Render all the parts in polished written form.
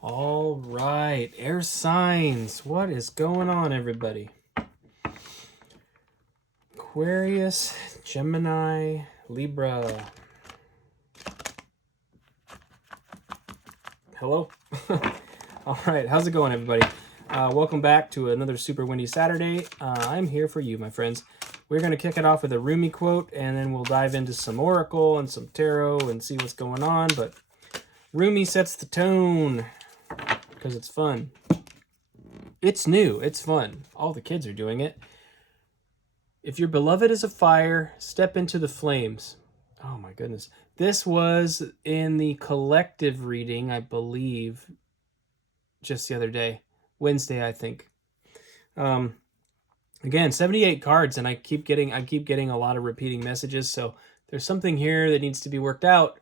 All right, air signs. What is going on, everybody? Aquarius, Gemini, Libra. Hello. All right, how's it going, everybody? Welcome back to another super windy Saturday. I'm here for you, my friends. We're going to kick it off with a Rumi quote, and then we'll dive into some oracle and some tarot and see what's going on. But Rumi sets the tone because it's fun. It's new. It's fun. All the kids are doing it. If your beloved is a fire, step into the flames. Oh my goodness. This was in the collective reading, I believe, just the other day. Wednesday, I think. Again, 78 cards, and I keep getting a lot of repeating messages, so there's something here that needs to be worked out.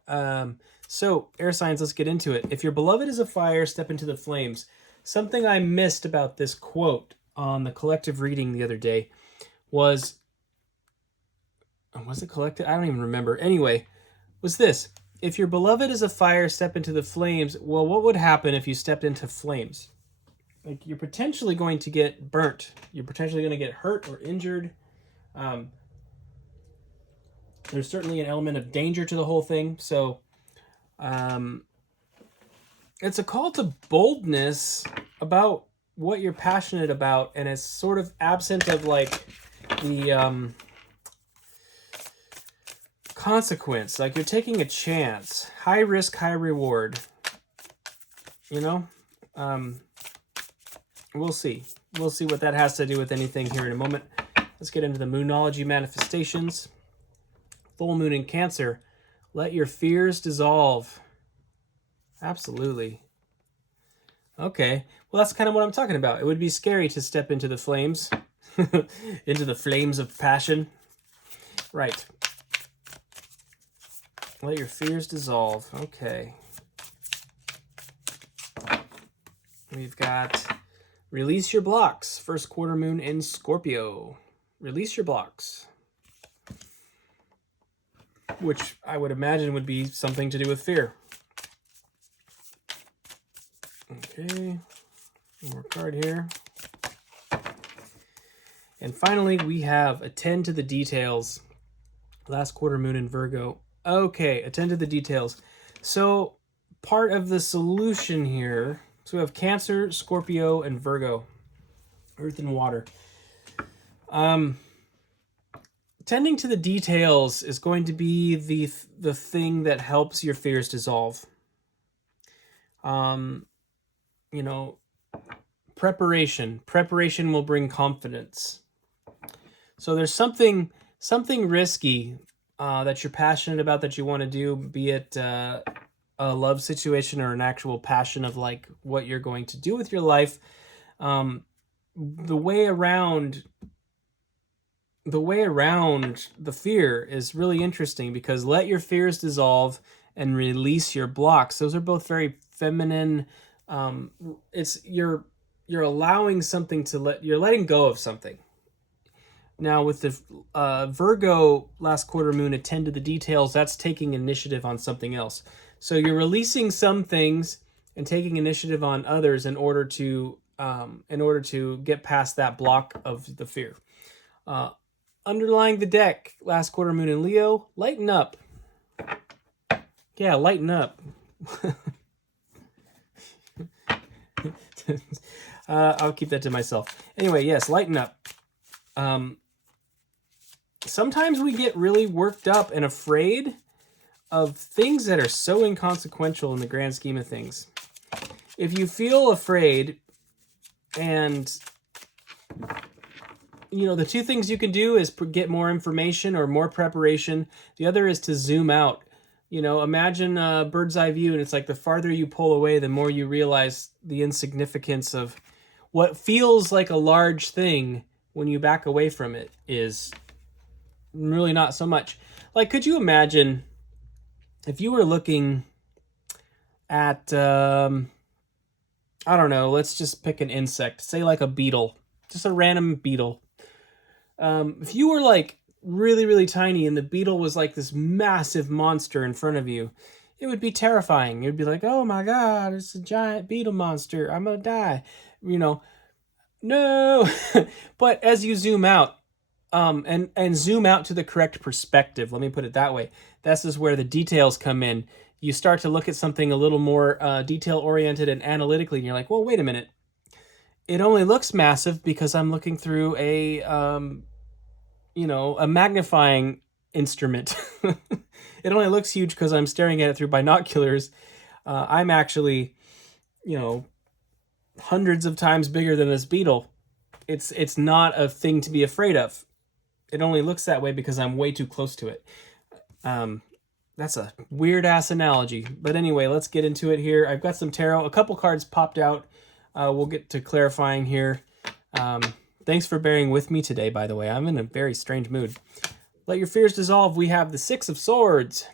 So, air signs, let's get into it. If your beloved is a fire, step into the flames. Something I missed about this quote on the collective reading the other day was it collected? I don't even remember. Anyway, was this. If your beloved is a fire, step into the flames. Well, what would happen if you stepped into flames? Like, you're potentially going to get burnt. You're potentially going to get hurt or injured. There's certainly an element of danger to the whole thing. So, it's a call to boldness about what you're passionate about, and it's sort of absent of like the consequence. Like, you're taking a chance. High risk, high reward. You know? We'll see. We'll see what that has to do with anything here in a moment. Let's get into the Moonology manifestations. Full moon in Cancer. Let your fears dissolve. Absolutely. Okay. Well, that's kind of what I'm talking about. It would be scary to step into the flames. Into the flames of passion. Right. Let your fears dissolve. Okay. We've got release your blocks. First quarter moon in Scorpio. Release your blocks. Which I would imagine would be something to do with fear. Okay. One more card here. And finally, we have attend to the details. Last quarter moon in Virgo. Okay, attend to the details. So part of the solution here, so we have Cancer, Scorpio, and Virgo. Earth and water. Tending to the details is going to be the thing that helps your fears dissolve. You know, preparation. Preparation will bring confidence. So there's something risky that you're passionate about that you want to do, be it a love situation or an actual passion of like what you're going to do with your life. The way around the fear is really interesting, because let your fears dissolve and release your blocks. Those are both very feminine. It's you're allowing something to you're letting go of something. Now with the Virgo last quarter moon, attend to the details, that's taking initiative on something else. So you're releasing some things and taking initiative on others in order to get past that block of the fear. Underlying the deck, last quarter moon in Leo, lighten up. Yeah, lighten up. I'll keep that to myself. Anyway, yes, lighten up. Sometimes we get really worked up and afraid of things that are so inconsequential in the grand scheme of things. If you feel afraid, and the two things you can do is get more information or more preparation. The other is to zoom out. Imagine a bird's eye view, and it's like the farther you pull away, the more you realize the insignificance of what feels like a large thing when you back away from it is really not so much. Like, could you imagine if you were looking at, I don't know, let's just pick an insect, say like a beetle, just a random beetle. If you were like really, really tiny and the beetle was like this massive monster in front of you, it would be terrifying. You'd be like, oh my God, it's a giant beetle monster. I'm going to die. You know, no. But as you zoom out, and zoom out to the correct perspective, let me put it that way. This is where the details come in. You start to look at something a little more detail oriented and analytically, and you're like, well, wait a minute. It only looks massive because I'm looking through a a magnifying instrument. It only looks huge because I'm staring at it through binoculars. I'm actually, hundreds of times bigger than this beetle. It's not a thing to be afraid of. It only looks that way because I'm way too close to it. That's a weird ass analogy. But anyway, let's get into it here. I've got some tarot. A couple cards popped out. We'll get to clarifying here. Thanks for bearing with me today, by the way. I'm in a very strange mood. Let your fears dissolve. We have the Six of Swords.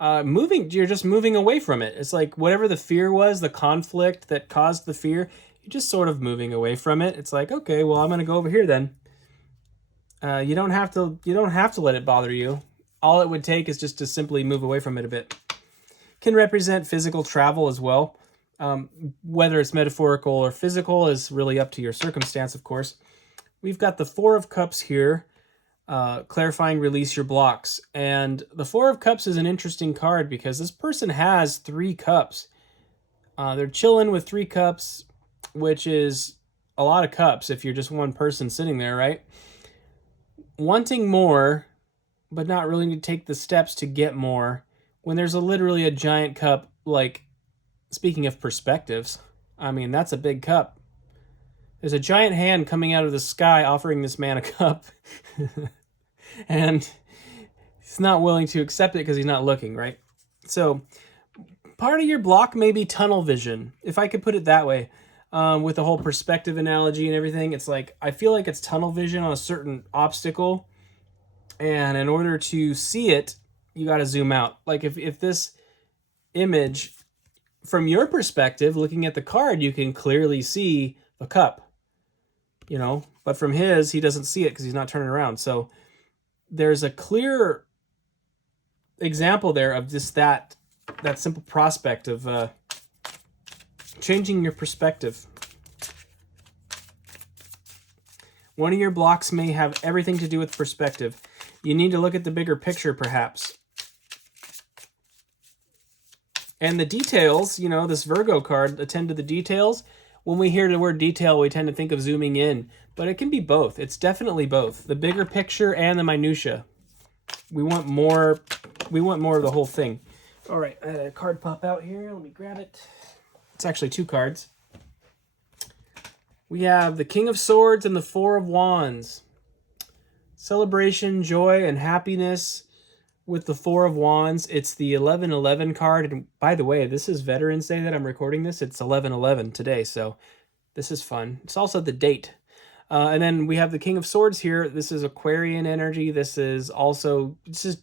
You're just moving away from it. It's like whatever the fear was, the conflict that caused the fear, you're just sort of moving away from it. It's like, okay, well, I'm going to go over here then. You don't have to let it bother you. All it would take is just to simply move away from it a bit. Can represent physical travel as well. Whether it's metaphorical or physical is really up to your circumstance, of course. We've got the Four of Cups here, clarifying release your blocks. And the Four of Cups is an interesting card because this person has 3 cups. They're chilling with 3 cups, which is a lot of cups if you're just one person sitting there, right? Wanting more, but not willing to take the steps to get more, when there's literally a giant cup. Like, speaking of perspectives, I mean, that's a big cup. There's a giant hand coming out of the sky offering this man a cup. And he's not willing to accept it because he's not looking, right? So part of your block may be tunnel vision, if I could put it that way. With the whole perspective analogy and everything, it's like, I feel like it's tunnel vision on a certain obstacle. And in order to see it, you got to zoom out. Like if this image, from your perspective, looking at the card, you can clearly see the cup, but from his, he doesn't see it because he's not turning around. So there's a clear example there of just that simple prospect of changing your perspective. One of your blocks may have everything to do with perspective. You need to look at the bigger picture, perhaps. And the details, this Virgo card, attend to the details. When we hear the word detail, we tend to think of zooming in, but it can be both. It's definitely both. The bigger picture and the minutia. We want more of the whole thing. All right, I had a card pop out here. Let me grab it. It's actually 2 cards. We have the King of Swords and the Four of Wands. Celebration, joy, and happiness with the Four of Wands. It's the 11/11 card. And by the way, this is Veterans Day that I'm recording this. It's 11/11 today, so this is fun. It's also the date. And then we have the King of Swords here. This is Aquarian energy. This is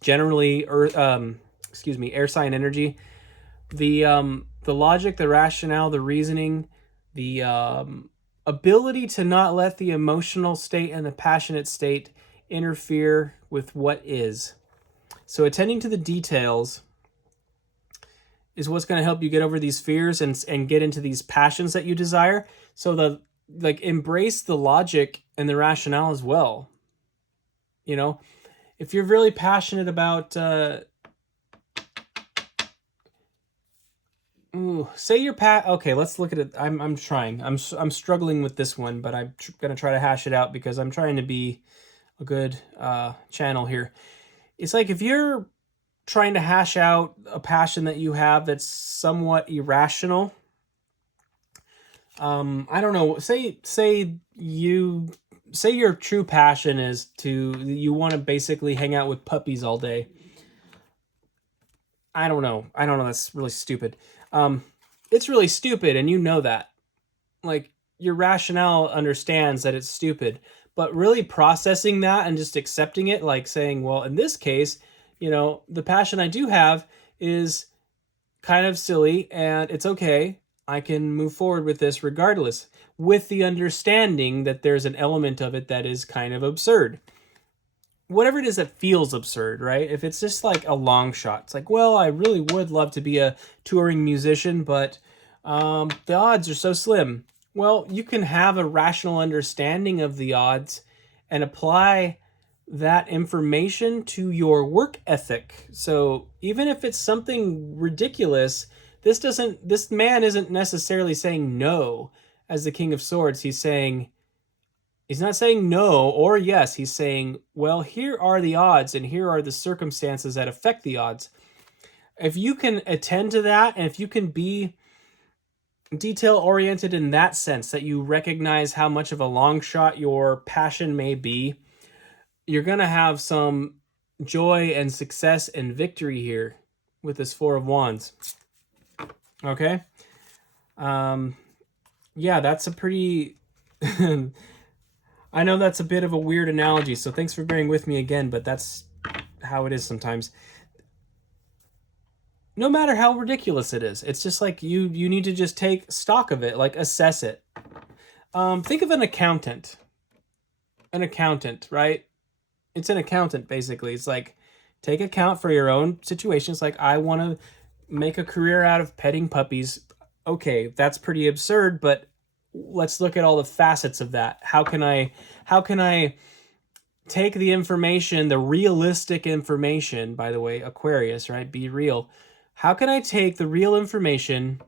generally air sign energy. The logic, the rationale, the reasoning, the ability to not let the emotional state and the passionate state interfere with what is. So attending to the details is what's going to help you get over these fears and get into these passions that you desire. So embrace the logic and the rationale as well. If you're really passionate about okay, let's look at it. I'm trying. I'm struggling with this one, but I'm going to try to hash it out because I'm trying to be a good channel here. It's like if you're trying to hash out a passion that you have that's somewhat irrational. I don't know. Say your true passion is you want to basically hang out with puppies all day. I don't know. That's really stupid. It's really stupid, and you know that. Like, your rationale understands that it's stupid, but really processing that and just accepting it, like saying, well, in this case, the passion I do have is kind of silly, and it's okay. I can move forward with this regardless, with the understanding that there's an element of it that is kind of absurd. whatever it is that feels absurd, right? If it's just like a long shot, it's like, well, I really would love to be a touring musician, but the odds are so slim. Well, you can have a rational understanding of the odds and apply that information to your work ethic. So even if it's something ridiculous, this man isn't necessarily saying no as the King of Swords. He's not saying no or yes. He's saying, well, here are the odds and here are the circumstances that affect the odds. If you can attend to that, and if you can be detail oriented in that sense, that you recognize how much of a long shot your passion may be, you're going to have some joy and success and victory here with this Four of Wands. Okay? Yeah, that's a pretty... I know that's a bit of a weird analogy, so thanks for bearing with me again, but that's how it is sometimes. No matter how ridiculous it is, it's just like you need to just take stock of it, like assess it. Think of an accountant. An accountant, right? It's an accountant, basically. It's like, take account for your own situations. Like, I want to make a career out of petting puppies. Okay, that's pretty absurd, but let's look at all the facets of that. How can I take the information, the realistic information, by the way, Aquarius, right? Be real. How can I take the real information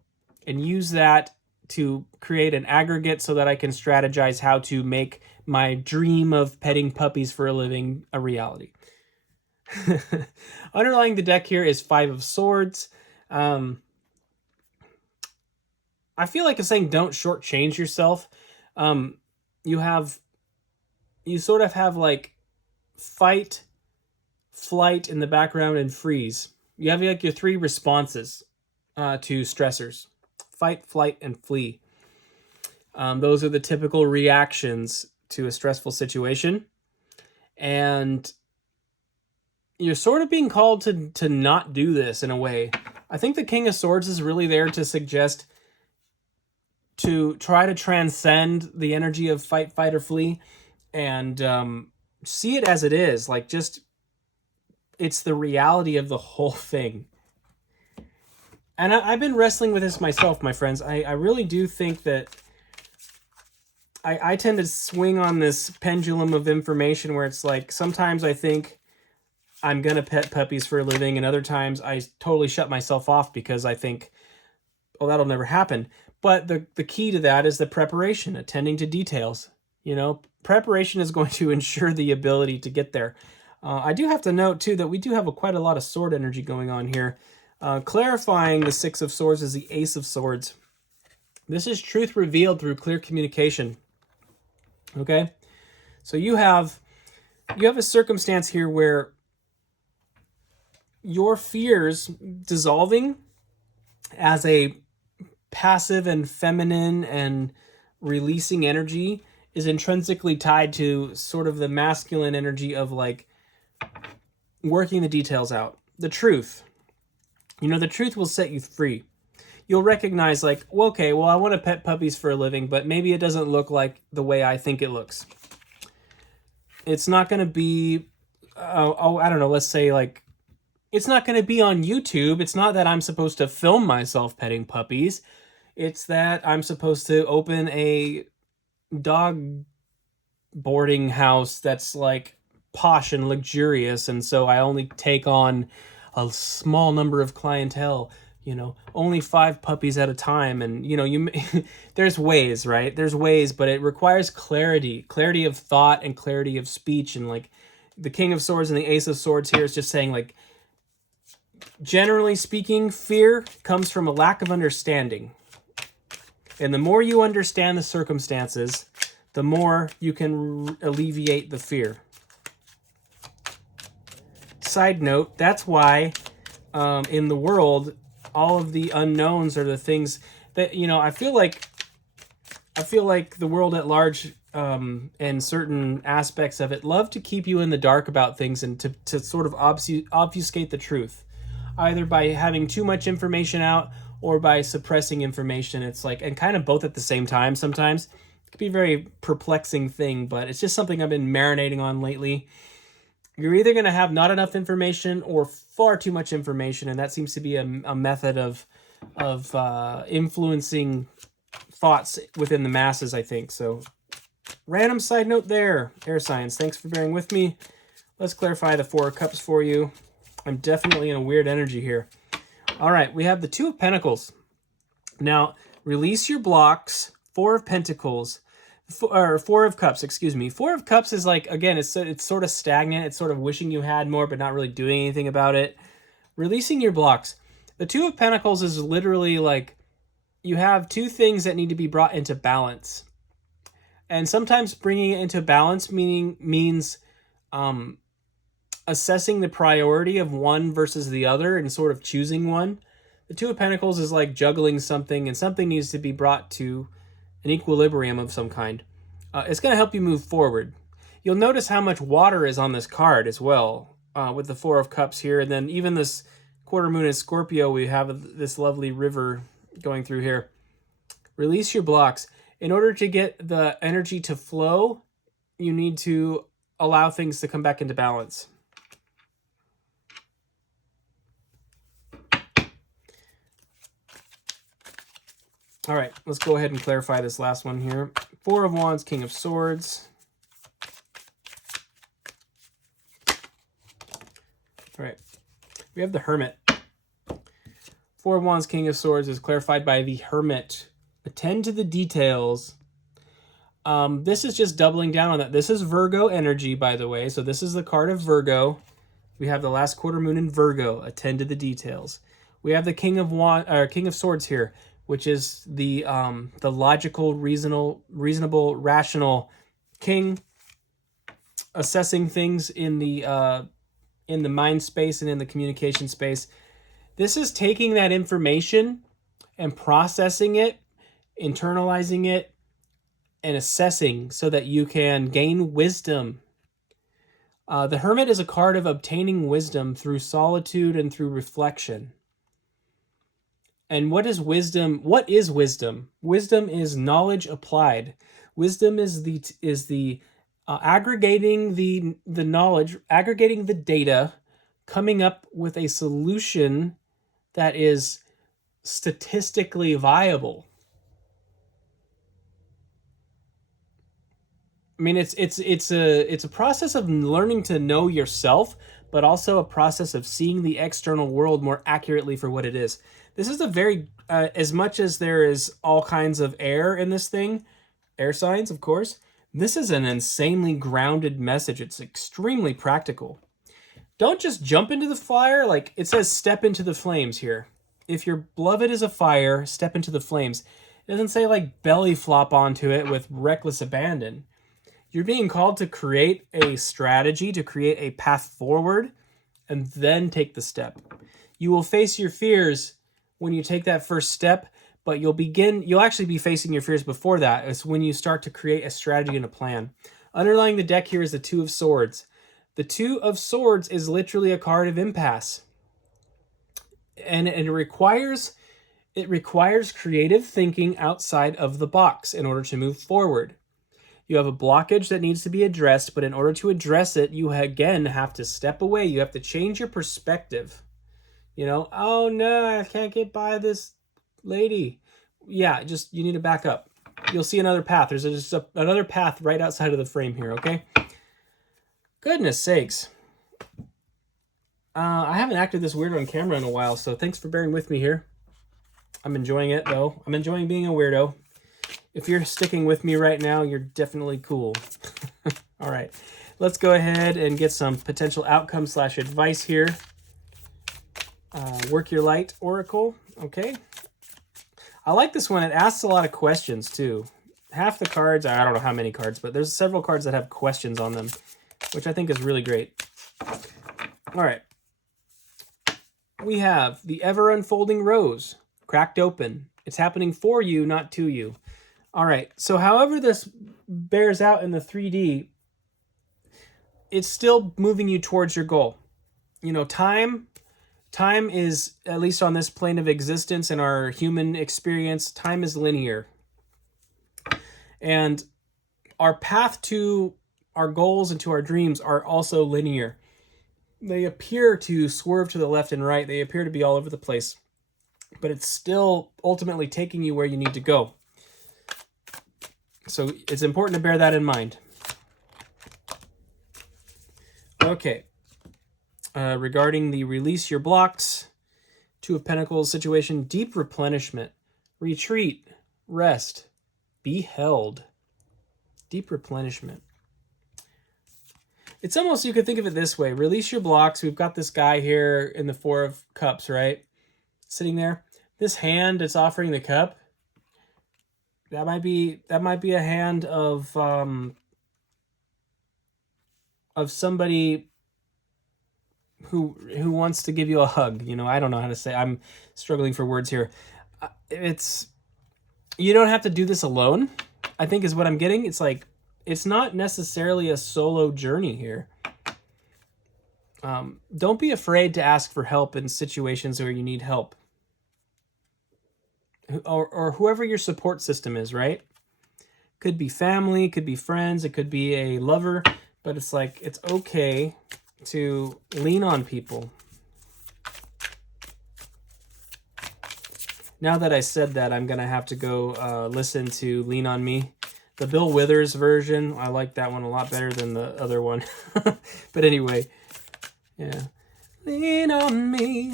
and use that to create an aggregate so that I can strategize how to make my dream of petting puppies for a living a reality? Underlying the deck here is Five of Swords. I feel like it's saying don't shortchange yourself. You sort of have like fight, flight in the background, and freeze. You have like your three responses to stressors: fight, flight, and flee. Those are the typical reactions to a stressful situation. And you're sort of being called to not do this in a way. I think the King of Swords is really there to suggest to try to transcend the energy of fight, fight, or flee, and see it as it is. Like, just, it's the reality of the whole thing. And I've been wrestling with this myself, my friends. I really do think that I tend to swing on this pendulum of information where it's like, sometimes I think I'm going to pet puppies for a living, and other times I totally shut myself off because I think, oh, that'll never happen. But the key to that is the preparation, attending to details. You know, preparation is going to ensure the ability to get there. I do have to note, too, that we do have quite a lot of sword energy going on here. Clarifying the Six of Swords is the Ace of Swords. This is truth revealed through clear communication. Okay? So you have a circumstance here where your fears dissolving as a passive and feminine and releasing energy is intrinsically tied to sort of the masculine energy of like working the details out. The truth. You know, the truth will set you free. You'll recognize like, well, okay, well, I want to pet puppies for a living, but maybe it doesn't look like the way I think it looks. It's not going to be, I don't know, let's say like, it's not going to be on YouTube. It's not that I'm supposed to film myself petting puppies. It's that I'm supposed to open a dog boarding house that's like posh and luxurious, and so I only take on a small number of clientele, you know, only 5 puppies at a time. And, you know, there's ways, right? There's ways, but it requires clarity of thought and clarity of speech. And like the King of Swords and the Ace of Swords here is just saying, like, generally speaking, fear comes from a lack of understanding. And the more you understand the circumstances, the more you can alleviate the fear. Side note, that's why in the world, all of the unknowns are the things that, you know, I feel like the world at large and certain aspects of it love to keep you in the dark about things and to sort of obfuscate the truth, either by having too much information out or by suppressing information. It's like, and kind of both at the same time sometimes. It could be a very perplexing thing, but it's just something I've been marinating on lately. You're either going to have not enough information or far too much information, and that seems to be a method of influencing thoughts within the masses, I think. So, random side note there, Air Science. Thanks for bearing with me. Let's clarify the Four of Cups for you. I'm definitely in a weird energy here. All right, we have the Two of Pentacles. Now, release your blocks. Four of Pentacles. Or Four of Cups, excuse me. Four of Cups is like, again, it's sort of stagnant. It's sort of wishing you had more, but not really doing anything about it. Releasing your blocks. The Two of Pentacles is literally like you have two things that need to be brought into balance. And sometimes bringing it into balance means assessing the priority of one versus the other and sort of choosing one. The Two of Pentacles is like juggling something, and something needs to be brought to an equilibrium of some kind. It's going to help you move forward. You'll notice how much water is on this card as well, with the Four of Cups here. And then even this quarter moon in Scorpio, we have this lovely river going through here. Release your blocks. In order to get the energy to flow, you need to allow things to come back into balance. All right, let's go ahead and clarify this last one here. Four of Wands, King of Swords. All right, we have the Hermit. Four of Wands, King of Swords is clarified by the Hermit. Attend to the details. This is just doubling down on that. This is Virgo energy, by the way. So this is the card of Virgo. We have the last quarter moon in Virgo. Attend to the details. We have the King of Swords here, which is the logical, reasonable, rational king, assessing things in the mind space and in the communication space. This is taking that information and processing it, internalizing it, and assessing so that you can gain wisdom. The Hermit is a card of obtaining wisdom through solitude and through reflection. And what is wisdom? What is wisdom? Wisdom is knowledge applied. Wisdom is the aggregating the knowledge, aggregating the data, coming up with a solution that is statistically viable. I mean, it's a process of learning to know yourself, but also a process of seeing the external world more accurately for what it is. This is a very, as much as there is all kinds of air in this thing, air signs, of course, this is an insanely grounded message. It's extremely practical. Don't just jump into the fire. Like it says, step into the flames here. If your beloved is a fire, step into the flames. It doesn't say like belly flop onto it with reckless abandon. You're being called to create a strategy, to create a path forward, and then take the step. You will face your fears when you take that first step, but you'll actually be facing your fears before that. It's when you start to create a strategy and a plan. Underlying the deck here is the Two of Swords. The Two of Swords is literally a card of impasse. And it requires creative thinking outside of the box in order to move forward. You have a blockage that needs to be addressed, but in order to address it, you again have to step away. You have to change your perspective. You know, oh no, I can't get by this lady. Yeah, you need to back up. You'll see another path. There's just another path right outside of the frame here, okay? Goodness sakes. I haven't acted this weird on camera in a while, so thanks for bearing with me here. I'm enjoying it, though. I'm enjoying being a weirdo. If you're sticking with me right now, you're definitely cool. All right, let's go ahead and get some potential outcome / advice here. Work Your Light Oracle, okay? I like this one. It asks a lot of questions, too. Half the cards, I don't know how many cards, but there's several cards that have questions on them, which I think is really great. All right. We have the Ever Unfolding Rose, cracked open. It's happening for you, not to you. All right, so however this bears out in the 3D, it's still moving you towards your goal. You know, time is, at least on this plane of existence in our human experience, time is linear. And our path to our goals and to our dreams are also linear. They appear to swerve to the left and right. They appear to be all over the place, but it's still ultimately taking you where you need to go. So it's important to bear that in mind. Okay. Regarding the release your blocks, Two of Pentacles situation, deep replenishment, retreat, rest, be held, deep replenishment. It's almost, you could think of it this way. Release your blocks. We've got this guy here in the Four of Cups, right? Sitting there. This hand that's offering the cup, that might be a hand of somebody who wants to give you a hug. You know, I don't know how to say. I'm struggling for words here. You don't have to do this alone, I think is what I'm getting. It's like, it's not necessarily a solo journey here. Don't be afraid to ask for help in situations where you need help. Or whoever your support system is, right? Could be family, could be friends, it could be a lover, but it's like, it's okay to lean on people. Now that I said that, I'm going to have to go listen to Lean on Me. The Bill Withers version, I like that one a lot better than the other one. But anyway, yeah. Lean on me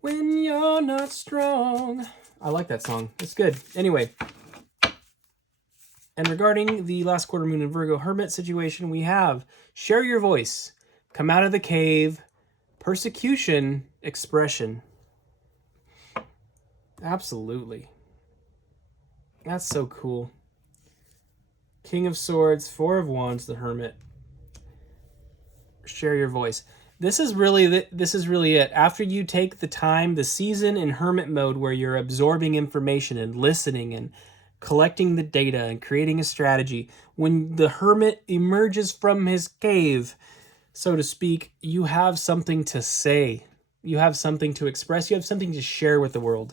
when you're not strong. I like that song. It's good. Anyway. And regarding the last quarter moon in Virgo Hermit situation, we have share your voice, come out of the cave, persecution, expression. Absolutely. That's so cool. King of Swords, Four of Wands, the Hermit. Share your voice. This is really it. After you take the time, the season in Hermit mode where you're absorbing information and listening and collecting the data and creating a strategy, when the Hermit emerges from his cave, so to speak, you have something to say. You have something to express. You have something to share with the world.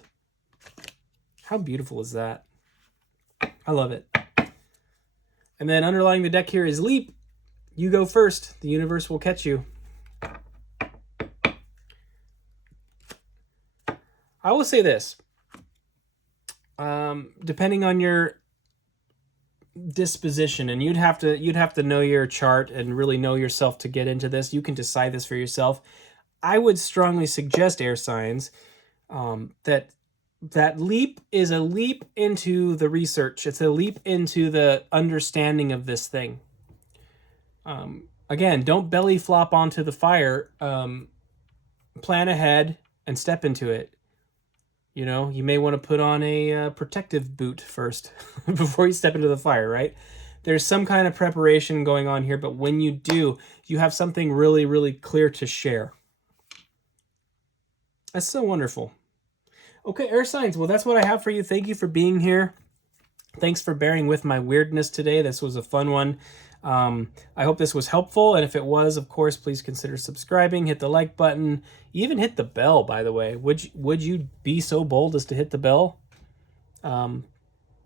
How beautiful is that? I love it. And then underlying the deck here is Leap. You go first. The universe will catch you. I will say this. Depending on your disposition, and you'd have to know your chart and really know yourself to get into this. You can decide this for yourself. I would strongly suggest, air signs, that leap is a leap into the research. It's a leap into the understanding of this thing. Again, don't belly flop onto the fire. Plan ahead and step into it. You know, you may want to put on a protective boot first before you step into the fire, right? There's some kind of preparation going on here, but when you do, you have something really, really clear to share. That's so wonderful. Okay, air signs. Well, that's what I have for you. Thank you for being here. Thanks for bearing with my weirdness today. This was a fun one. I hope this was helpful, and if it was, of course, please consider subscribing, hit the like button, even hit the bell, by the way. Would you be so bold as to hit the bell? It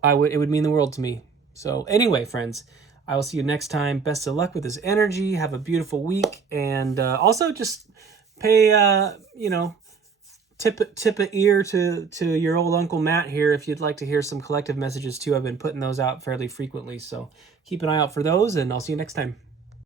would mean the world to me. So anyway, friends, I will see you next time. Best of luck with this energy. Have a beautiful week, and also just pay, tip an ear to your old Uncle Matt here if you'd like to hear some collective messages too. I've been putting those out fairly frequently, so keep an eye out for those, and I'll see you next time.